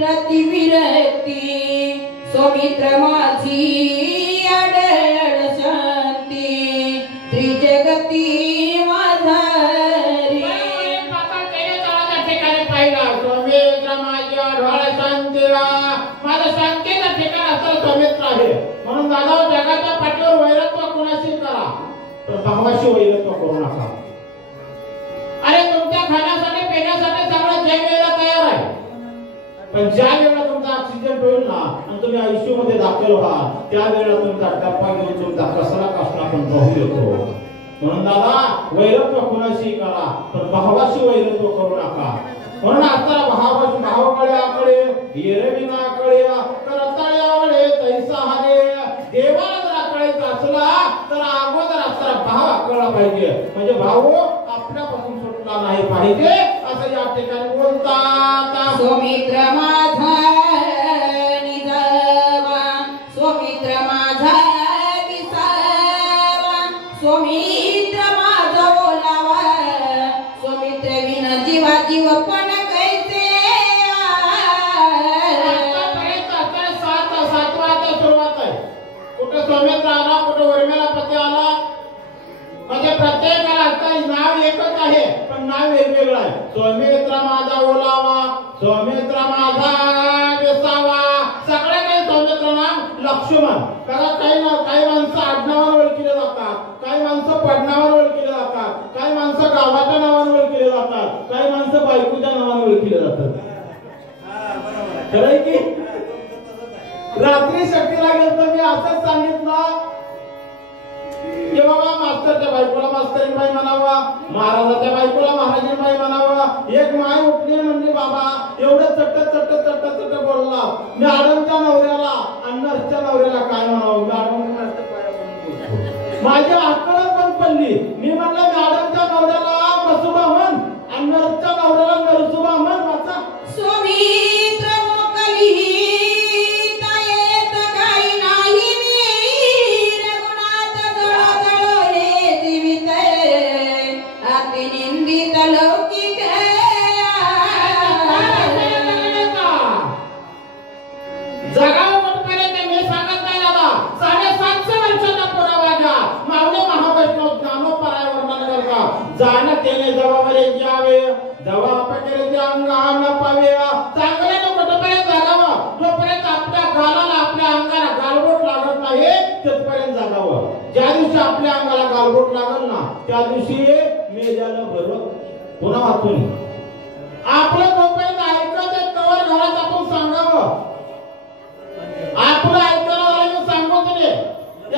रती विरती सौमित्र माझी अडळ शांती त्रिजगती माझा रे बाबा केले त्या ठिकाणी पाहिला सौमित्र माझी अडळ शांतीला माझ्या शांतीचा ठिकाण असं सौमित्र आहे म्हणून दादा जगाच्या पाठीवर वैरत्व कुणाशी करा तर भावाशी वैरत्व करू नका अरे तुमच्या खाण्यासाठी पिण्यासाठी सगळं जग वेळेला तयार आहे पण ज्या वेळेला तुमचा ऑक्सिजन होईल ना आणि तुम्ही आयुष्य मध्ये दाखल व्हा त्या वेळेला तुमचा टप्पा घेऊन तुमचा कसला कसला आपण पाहू येतो म्हणून दादा वैरत्व कुणाशी करा पण भावाशी वैरत्व करू नका म्हणून आता भावाशी भावाकडे आकडे येरविना आकडे करताळे आवडे तैसा हारे देवाला जर आकळायचा असला तर अगोदर असला भाव आकळला पाहिजे म्हणजे भाऊ आपल्यापासून सुटला नाही पाहिजे असं या ठिकाणी बोलतात सौमित्र माझा निजावा सौमित्र माझा विसावा सौमित्र माझा बोलावा सौमित्र विना जीवा जीव पण कैसे सातवा सुरुवात आहे कुठे सौमित्र आला कुठे उर्मिला पती आला म्हणजे प्रत्येकाला आता नाव एकच आहे पण नाव वेगवेगळं आहे सौमित्र माझा ओलावा सौमित्र माझा विसावा सगळे काही सौमित्र नाम लक्ष्मण कारण काही माणसं आडनावावर ओळखले जातात काही माणसं पडनावावर ओळखले जातात काही माणसं गावाच्या नावाने ओळखले जातात काही माणसं बायकोच्या नावाने ओळखले जातात खरंय की रात्री शक्तीला गेलो तर मी असंच सांगितलं की बाबा मास्तरच्या बायकोला मास्तरीबाई म्हणावा महाराजाच्या बायकोला महाराजीबाई म्हणावा एक माय उठली म्हणजे बाबा एवढं चट्ट बोलला मॅडमच्या नवऱ्याला आणि नर्सच्या नवऱ्याला काय म्हणावं माझ्या हाताला पण पडली मी म्हणलं मॅडमच्या नवऱ्याला मसुबा म्हण आणि नर्सच्या नवऱ्याला नरसुबा म्हण वाचा सौमित्र मोकली जाण केले जबाबदारी घ्यावे जबाब केले अंगान पावे चांगल्याने कुठपर्यंत जगावं जोपर्यंत आपल्या गालाला आपल्या अंगाला गालबोट लागत नाही तिथपर्यंत जगावं ज्या दिवशी आपल्या अंगाला गालबोट लागल ना त्या दिवशी मेल्याला बरोबर पुन्हा वाचून आपलं जोपर्यंत ऐकत तवर घरात आपण सांगावं आपलं ऐकायला सांगू तुले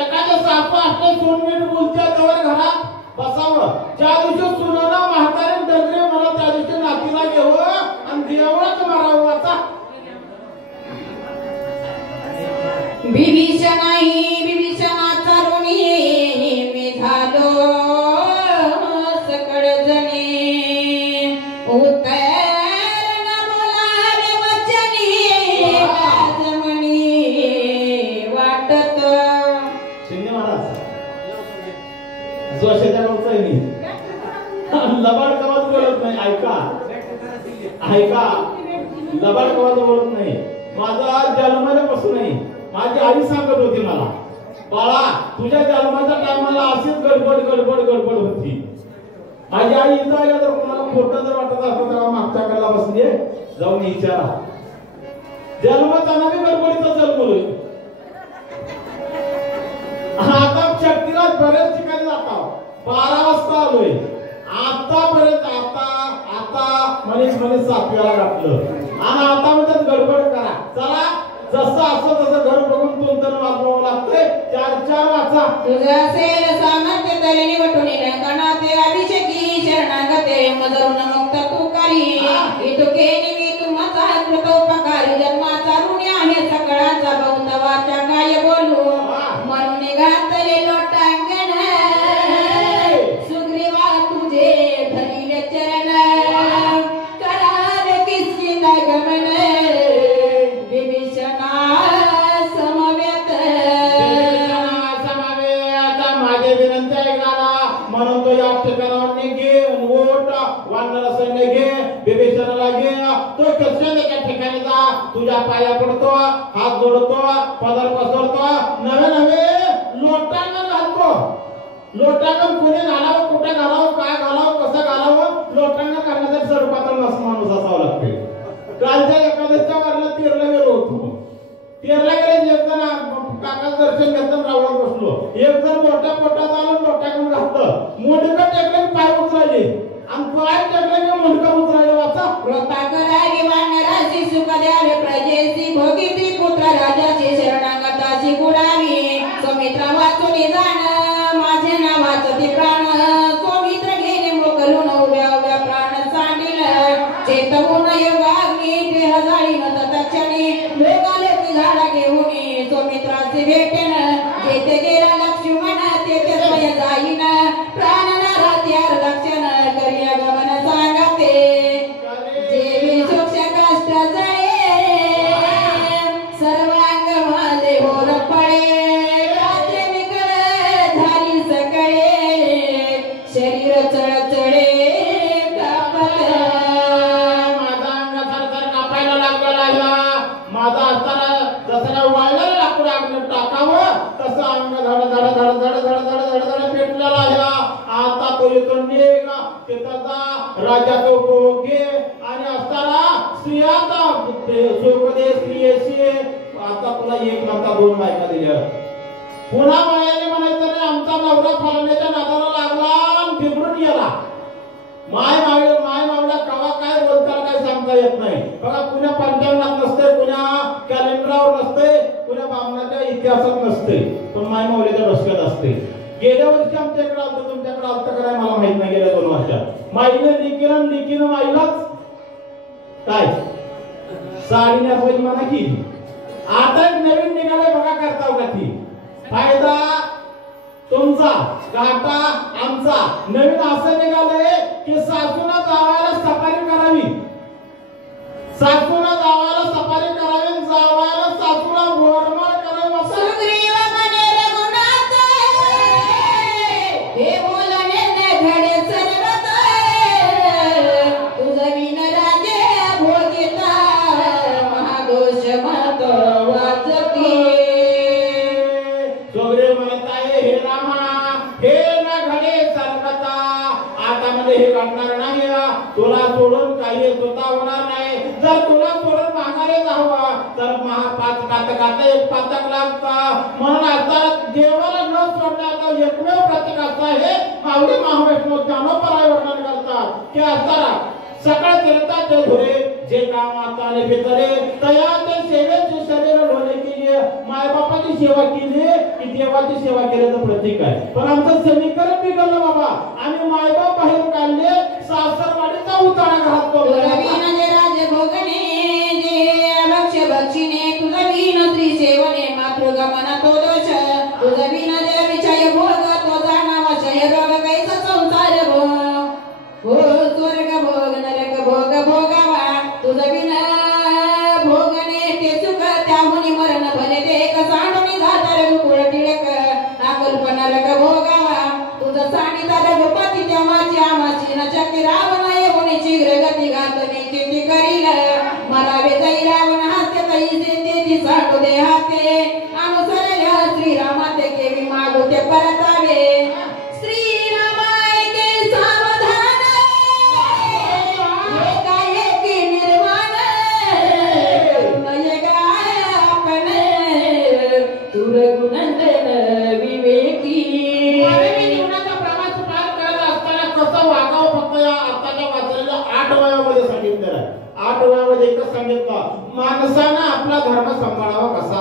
एखाद्या सासू असते सोनमीठ बोलते तवर घरात बसावं ज्या दिवशी सुनाला म्हातारी डगरे मला त्या दिवशी नातीला घेवं आणि देवळाच मारावं आता विभीषणाचा ऋणी मी झालो सकळ जणी उत्तर न बोलावे वचनी राजमणी वाटत शिंदे महाराज जोशाच्या गावचा आहे लबाड कवाच बोलत नाही ऐका लबाड कवाच बोलत नाही माझा जन्मापासून नाही माझी आई सांगत होती मला बाळा तुझ्या जन्माच्या टायमाला अशीच गडबड होती माझी आई इथं आल्या तर कोणाला खोटं जर वाटत असतं तेव्हा मागच्या काळाला बसले जाऊन विचारा जन्मताना बी गडबडीचा जन्मलोय आता शक्तीला बरेच ठिकाणी जातो 12 वाजता आलोय आतापर्यंत आता मनीष 7व्याला घातलं आणि आता म्हणतात गडबड करा चला जसं असं तसं घर बघून तुमचं वाजवावं लागतंय 4 वाचा तुझं असेल सामर्थ्य तरी निवटून कणाते अभिषेकी शरणागते मजरून मुक्त तुकारी इतुके निमी तुमचा कृतोपकारी जन्माचा ऋणी आहे सकळाचा बहुत वाचा काय बोलू म्हणून घातले लोटांगण सुग्रीवा तुझे धरिले चरण करावे किसकिंदा गमन विभीषणा समवेत माझे विनंती ऐकायला म्हणून तो या ठिकाणी घे वोट वानर सैन्य घे विभीषणाला घे तो कशाने त्या ठिकाणी जा तुझ्या पाया पडतो हात जोडतो पदर पसरतो नवे नवे लोटांगण घालतो लोटांगण कुणी घालावं कुठे घालावं काय घालावं कसं घालावं लोटांगण घालण्यासाठी सर्वपात्र माणूस असावा लागते कालच्या एकादशीच्या वारला तेरला गेलो होतो तेरला गेले एक जण काका दर्शन घेताना रावळात बसलो एक जण मोठ्या पोटात आलं लोटांगण घातलं मुंडकं टेकले पाय उचलायले आणि पाय टेकले मुंडकं उचलायले वाचा कृपा करावी वानराची सुख द्यावे प्रजेची भोगिती पुत्र राजाची शरणागताची गुणावी सौमित्र वाचून जाण माझे नावाचं ते प्राण सौमित्र गेले मोकलून उभ्या उभ्या प्राण सांडिल चेतवून योगाग्नी देह जाळीन तत्क्षणी लोकाले ती झाडा घेऊन सौमित्राचे भेटेन जेथे गेला लक्ष्मण तेथे स्वय जाईन प्राण नारात्यार रक्षण करिया गमन सांगते जेवी सूक्ष्म कष्ट जळे सर्वांग माझे होर पळे रात्र विकळ झाली सकळे शरीर चळचळे कापलं माझा अंग थरथर कापायला लागला माझा असताना जसं वाळलेलं लाकूड आगीत टाकावं तसं अंग धड धड धड धड धड धड धड धड पेटलेला आहे आता तो इथून निघा तिथं जा राज्याचा उपभोग घे आणि असताना स्त्रियाचा सुख दे स्त्रियेशी आता तुला एक नंतर दोन बायका दिल्या पुन्हा बायाने म्हणायचं नाही आमचा नवरा फलण्याच्या नादाला लागला आणि बिघडून गेला माय मावल्या कवा काय बोलताना काय सांगता येत नाही बघा पुण्या पंचांगात नसते पुण्या कॅलेंडरवर नसते पुण्या बामणाच्या इतिहासात नसते पण माय मावल्याच्या डोसक्यात असते गेल्या वर्षी आमच्याकडे आलतो तुमच्याकडे आलतं का नाही मला माहित नाही गेल्या 2 वर्षात माईने लिखीनं माईलाच काय साडी नेसवायची म्हणा की आता एक नवीन निघाले बघा करताव का ती फायदा तुमचा घाटा आमचा नवीन असं निघालंय की सासूला जावायला सफारी करावी सासूला जावायला सफारी करावी जावायला सासूला गोरमाळ करावी सुग्रीव म्हणे रघुनाथ हे बोलणे घडे सर्वत तुझ विन राजे भोगिता महाघोष मत वाजती सुग्रीव म्हणत आहे हे रामा हे ना घडे सर्वता आता मध्ये हे घडणार नाही तुला सोडून काही स्वतः होणार नाही जर तुला सोडून माघारे जावा तर महापात कात एक पातक लागता म्हणून आता देवाला न सोडण्याचा एकमेव प्रतीक असा आहे माऊली महावैष्णव ज्ञानोपराय वर्णन करतात की असताना सकाळ तीर्थाचे धुरे जे काम आताने भितरे तया ते सेवेचे शरीर ढोले केली मायबापाची सेवा केली की देवाची सेवा केल्याचं प्रतीक आहे पण आमचं समीकरण बिघडलं बाबा आम्ही मायबाप बाहेर काढले सासरवाडीचा उतारा घालतो राजे भोगणे जे लक्ष बक्षिणे तुझा विन त्रिसेवने मातृगमन तो दोष तुझा विन जे विषय भोग तो जाणा वशय रोग कैसा संसार भोग स्वर्ग भोग नरक भोग भोगावा तुझा विन भोगणे ते सुख त्याहुनी मरण भले ते एक सांडून जातर कुळ टिळक नाकल्प नरक भोगावा तुझा सानिता रघुपती तेव्हाची आमाची न चक्री रावण येऊन शीघ्र गती घातली चिठी करील मरावे जाई रावण हास्य तई सिंधीची साठू दे हाते अनुसरल्या श्रीरामाते केवी मागू ते परतावे श्रीरामाय के सावधान काय की निर्वाण नय गाय आपण तुर गुणंदन विवेकी जीवनाचा प्रवास पार करत असताना कसं वागावं फक्त या आताच्या वाचलेल्या 8 वयामध्ये सांगितलेलं आहे 8 वयामध्ये एकच सांगितलं माणसानं आपला धर्म सांभाळावा कसा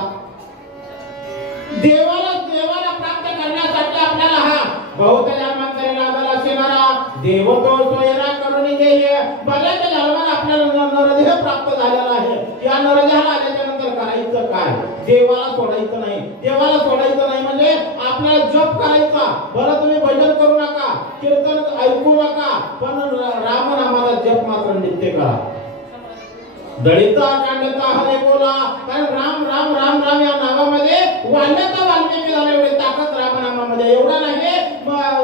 देवाला प्राप्त करण्यासाठी आपल्याला हा बहुत जन्मात तरी लागला शिणारा देव तो सोयरा करून देय बऱ्याच जन्मात आपल्याला नरदेह प्राप्त झालेला आहे या नरदेहाला आल्याच्या नंतर करायचं काय देवाला सोडायचं नाही म्हणजे आपल्याला जप करायचा बरं तुम्ही भजन करू नका कीर्तन ऐकू नका पण रामनामाचा जप मात्र नित्य करा दळिता कांडता हरे बोला कारण राम राम राम राम या नावामध्ये वाल्यता वाल्मिकी झाले एवढी ताकद रामनामामध्ये एवढा नाही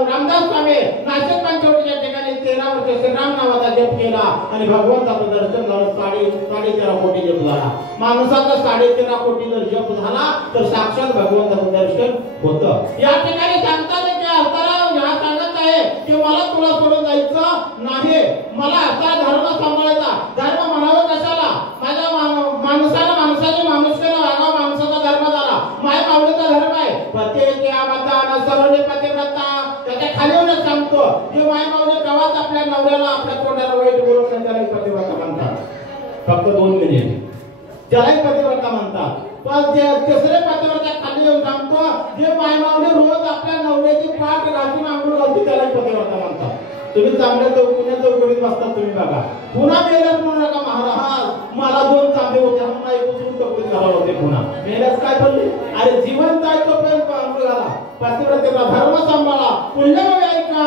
रामदास स्वामी नाशिक पंचवटीच्या ठिकाणी 13 वर्ष श्रीराम नावाचा जप केला आणि भगवंताचं दर्शन झालं. 13.5 कोटी जप झाला. माणसाचा 13.5 कोटी जर जप झाला तर साक्षात भगवंताचं दर्शन होतं. या ठिकाणी सांगतात की असताना ह्या सांगत आहे की मला तुला सोडून जायचं नाही. मला असा धर्म सांभाळायचा. धर्म म्हणावं कशाला? माझ्या माणसाची माणुसकीला वागावं, माणसाचा धर्म झाला. माय माऊलीचा धर्म आहे. पती आवताना सर्वने पतिव्रता. त्याच्या खालीवरच सांगतो की माय माऊली कवाच आपल्या नवऱ्याला आपल्या तोंडाला वाईट बोलत नाही, त्याला पतिव्रता म्हणतात. फक्त 2 मिनिट त्यालाही पतिव्रता म्हणतात. पण जे तिसरे पतिव्रता खाली येऊन सांगतो जे माय माऊली रोज आपल्या नवऱ्याची पाठ घासून आंघोळ घालते त्यालाही पतिव्रता म्हणतात. तुम्ही चांगल्या चौकटीत बसतात. तुम्ही बघा पुन्हा मेल्यास म्हणू नका महाराज मला 2 चांदे होते म्हणून ऐकून चौकटीत घाला होते. पुन्हा मेल्यास काय बोलले? अरे जिवंत आहे तोपर्यंत आंघोळ घाला. पतिव्रतेचा धर्म सांभाळा. पुण्य ऐका.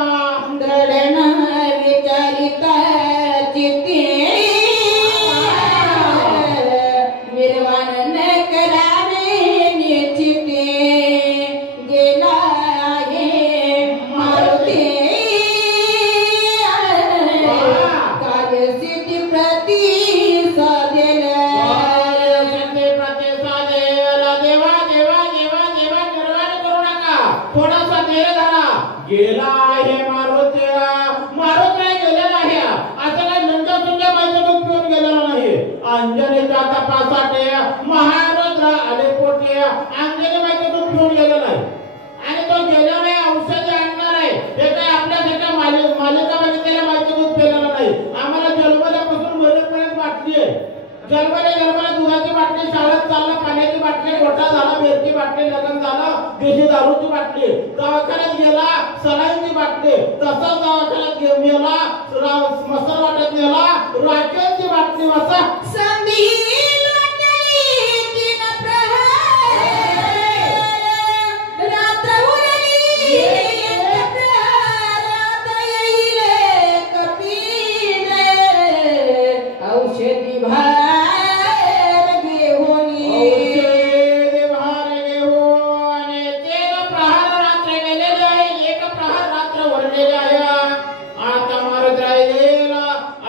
दृढ विचारिता चित्ते निर्वाण न करावे निश्चिते. गेला आहे मारुती कार्यसिद्धी प्रतिसादेल. देवा देवा देवा देवा निर्वाण करू नका. थोडासा धैर्य धरा. गेला आहे मारुती. मारुती गेलेला आहे. असं काय नंतर तुमच्या मैदानात पिऊन गेलेला नाही. अंजनीचा तपासाटे महारुद्र आले पोटे. अंजनी मैदानात पिऊन गेलेला आहे आणि तो गेलेला नाही. औषधी आणणार आहे. हे काय आपल्यासारख्या मालिकामध्ये त्याला मैदानात पेलेला नाही. आम्हाला जन्मल्यापासून मरेपर्यंत वाटली आहे. जन्मल्या दुधाची बाटली, शाळेत चालला पाण्याची बाटली, गोठा झाला, बेरची बाटली, लग्न झालं, देशी दारूची बाटली, दवाखान्यात गेला सलाईनची बाटली, तसा दवाखान्यात गेला मसाला वाटत गेला राखेची बाटली. असा संधी औषधी भार घेऊन तेल प्रहार रात्र गेलेले आहे. 1 प्रहार रात्र भरलेले आहे. आता मारत राहिलेल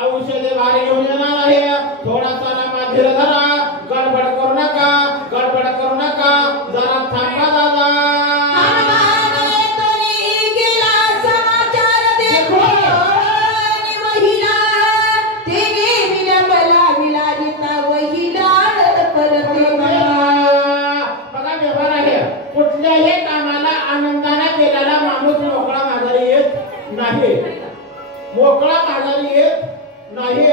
औषधी भार घेऊन येणार आहे. थोडासा नामाधीर धरा. गडबड करू नका. गडबड करू नका. जरा थांबा दादा. कुठल्याही कामाला आनंदाने केलेला माणूस मोकळा माघारी येत नाही. मोकळा माघारी येत नाही.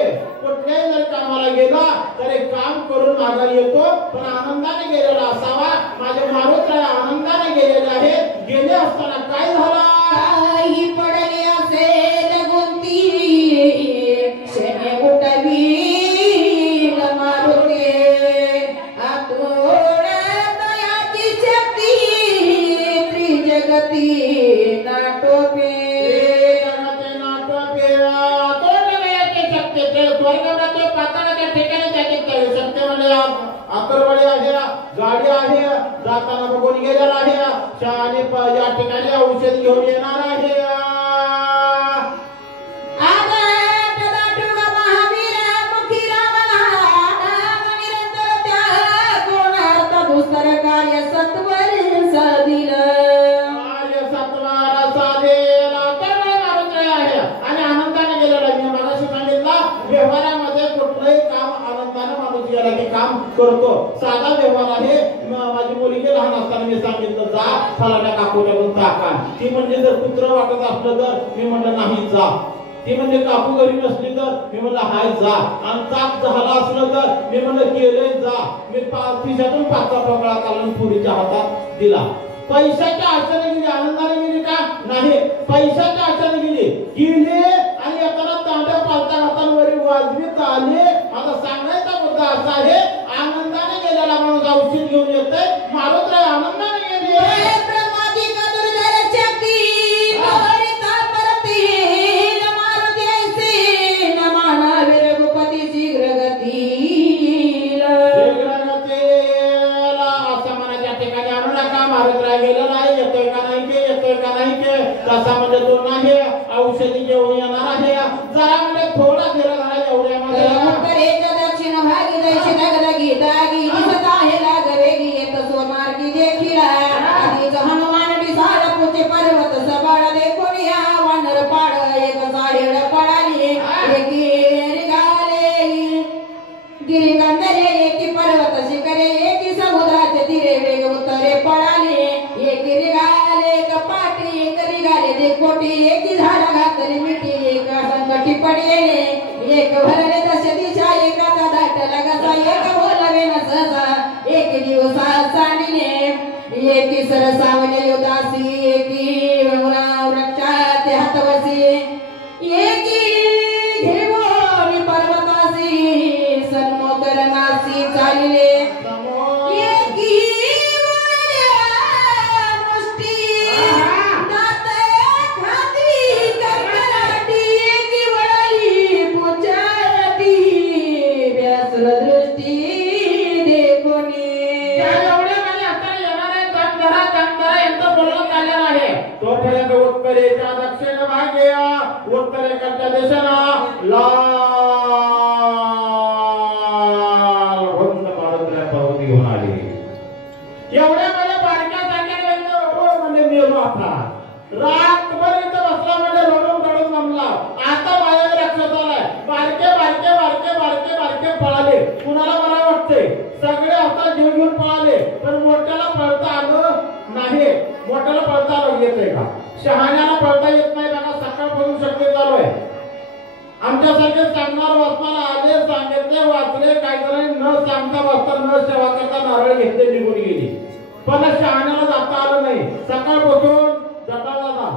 कुठल्याही जर कामाला गेला तरी काम करून माघारी येतो, पण आनंदाने गेलेला असावा. माझे मारुती आनंदाने गेलेले आहे. गेले असताना काय झालं? काही पडले असेल गुंती शने उठवी मारुती. तयाची शक्ती त्रिजगती नाटोपे. स्वर्गामध्ये पाताळाच्या ठिकाणी त्याची सत्य म्हणजे अकरवाडी आहे, गाडी आहे, जाताना बघून गेलेला आहे. शहाणे या ठिकाणी औषध घेऊन येणार आहे. कार्य सत्वर साधिल. कार्य सत्वार साधेल. आहे आणि आनंदाने गेलेला. मी मगाशी सांगितलं व्यवहारामध्ये कुठलंही काम आनंदाने माणूस गेला की काम करतो. साधा व्यवहार आहे. माझी मुलगी लहान असताना मी सांगितलं जा फलाण्या काकूच्याकडून ताका. ती म्हणजे जर कुत्र वाटत असलं तर मी म्हणलं नाही जा. ती म्हणजे काकू घरी नसली तर मी म्हणलं हाय जा. आणि ताक झाला असलं तर मी म्हणलं केलंय जा. मी खिशातून 5चा पकडा काढून पुरीच्या हातात दिला. पैशाच्या आशाने गेली, आनंदाने गेली का? नाही. पैशाच्या आशाने गेली आणि येताना तांब्या पालता हातांवरील वाजवीत आले. माझा सांगायचा मुद्दा असा आहे आनंदाने गेलेला माणूस औषध घेऊन येतोय. मारुती आनंदाने गेली. गेलेला आहे. येतोय का नाही के तसा म्हणजे तो नाही. औषधी घेऊन येणार आहे. गिरिकंदरे एकी पर्वत शिखरे एकी समुद्राचे तीरे वेग उत्तरे पळाले एकी रिगाले कपाटी एक रिगाले देखोटी एकी झाडा घातली मिठी एक संकटी पडलेले एक भरले तसे दिशा एकाचा दाट लगासा एक बोलवे न सहसा एक दिवसा सांडिले एकी सरसावले उदासी एकी वृक्षात हातवसी एकी घेऊन पर्वतासी सन्मुखरणासी चालले एकी मुष्टी दात खाती कर्कराटी एकी वळली पुचाटी व्यासुर दृष्टी देखोनी तोपर्यंत उत्तरेच्या दक्षिण भागे उत्तरेकडच्या दिशेला लाल रुंद पारंब्या पर्वत घेऊन आले. एवढ्यामध्ये बारक्या जाग्याला म्हणजे मेलो आता रातभर इथं बसला म्हणजे रडून रडून जमला. आता माझ्या लक्षात आलंय बारके बारके बारके बारके बारके पळाले. कुणाला मला वाटतंय सगळे आता जीव घेऊन पळाले पण मोठ्याला पळता आलं नाही. मोठ्याला पळता येते का? शहाण्याला पळता येत नाही बघा. सकाळपासून शक्य चालू आहे. आमच्यासारखे सांगणार वाचनाला आले सांगितले वाचले काही जणांनी न सांगता वाचता न सेवा करता नारळ घेतले निघून गेली. पण शहाण्याला जाता आलं नाही. सकाळपासून जटाला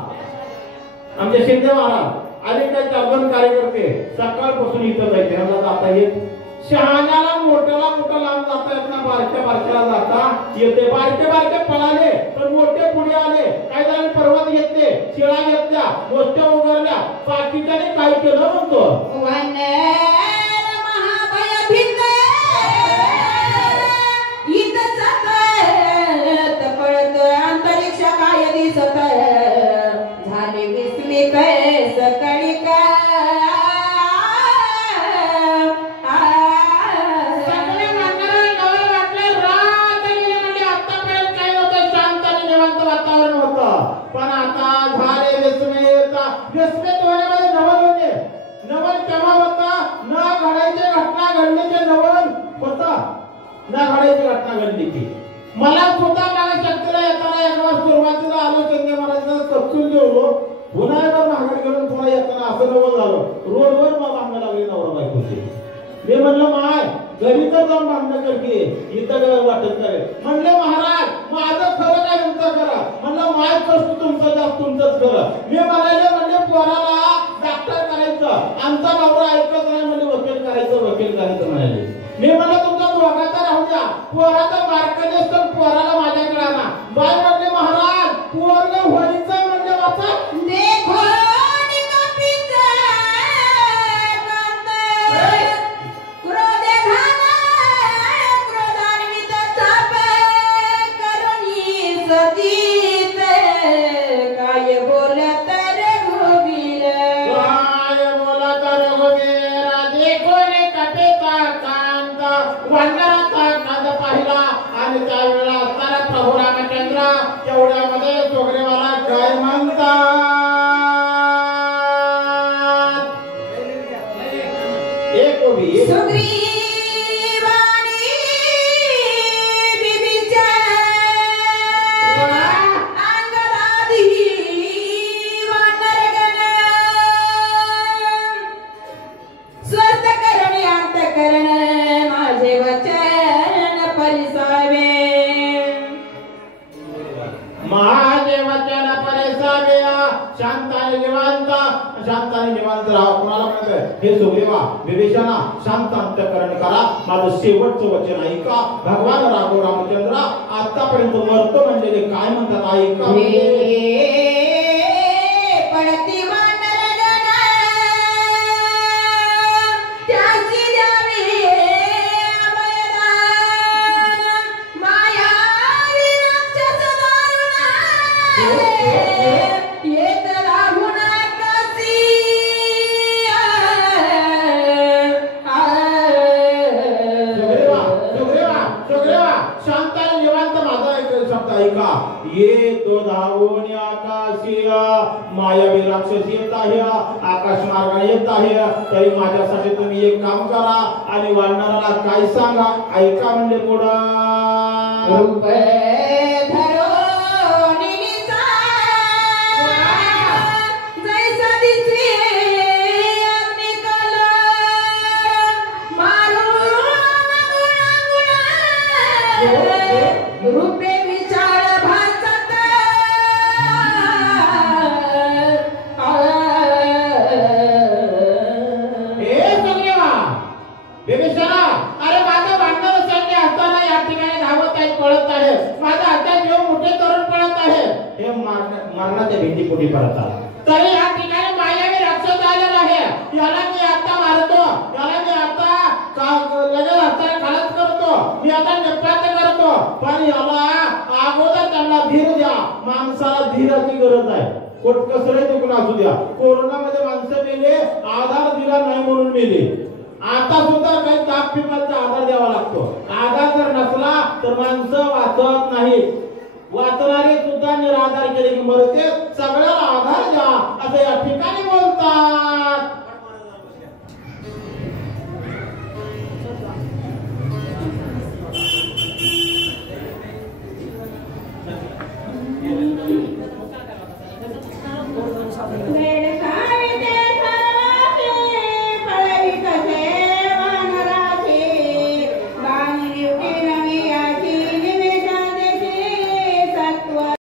आमचे शिंदे महाराज आणि काही 4 कार्यकर्ते सकाळपासून इथं जायचे जाता येत. शहाण्याला मोठ्याला कुठं लांब जाता येत ना. बारक्या बारक्याला जाता येते. बारके बारके पळाले पण मोठे पुढे आले. काही जणांनी पर्वत घेतले शिळा घेतल्या मोठ्या उघडल्या. बाकीच्याने काय केलं म्हणतो अंतरिक्ष काय दिसत झाले विस्मित सकाळी का पण आता झाले विस्मित होण्यामध्ये नवल होते. नवल केव्हा होता? न घडायची घटना घडलीचे नवल होता. न घडायची घटना घडलीची. मला सुद्धा मला शक्तीला येताना एकदा सुरुवातीला आलो संजय महाराजांचा तपशील जेवलो. पुन्हा एकदा महागड घेऊन पुन्हा येताना असं नवल झालं. रोडवर मग भांडणं लागली नवरा बायकोची. मी म्हणलं माय घरी तर जाऊन भांडणं करते इथं वाटत काय. म्हणले महाराज माझं खरं काय तुमचं करा. म्हणलं माय कष्ट तुमचं जास्त तुमचंच खरं. मी म्हणाले म्हणजे पोराला डॉक्टर करायचं आमचा नवरा ऐकत नाही म्हणजे वकील करायचं म्हणाले. मी म्हणलं तुमचा दोघाचा राहू द्या पोराचा बारका दिसतो पोराला माझ्याकडे आणा. बाय म्हणले महाराज पोरग व्हायचं म्हणजे वाचा देखो एवढ्यामध्ये चोगरेवाला काय म्हणतात एक उभी हे सुग्रीवा विभीषणा शांत अंतःकरण करा. माझं शेवटचं वचन ऐका. भगवान राघव रामचंद्र आतापर्यंत मरतो म्हणलेले काय म्हणतात ऐका. शांत निवांत माझा ऐकू शकता ऐका ये तो धावून आकाशी मायावी राक्षस येत आहे आकाश मार्गाने येत आहे तरी माझ्यासाठी तुम्ही एक काम करा आणि वानराला काय सांगा ऐका म्हणजे पुढं रूप रूपे विचार भासत बेबिशारा अरे माझा वानर सैन्य असताना या ठिकाणी धावत आहे पळत आहे माझा हातात घेऊन मोठे तरुण पळत आहे हे मरणाच्या भीतीपोटी पळतात तरी या ठिकाणी मायावी राक्षस आलेला आहे याला मी आता मारतो याला मी आता लगेच हाताने खालच करतो मी आता निपात करतो पण याला अगोदर त्यांना धीर द्या माणसाला धीराची गरज आहे कसरही दुखून असू द्या कोरोनामध्ये माणसं मेले आधार दिला नाही म्हणून मेले आता सुद्धा काही ताप पिपाचा आधार द्यावा लागतो आधार जर नसला तर माणसं वाचत नाही वाचणारे सुद्धा निराधार केले की मरते सगळ्याला आधार द्या असं या ठिकाणी बोलतात वे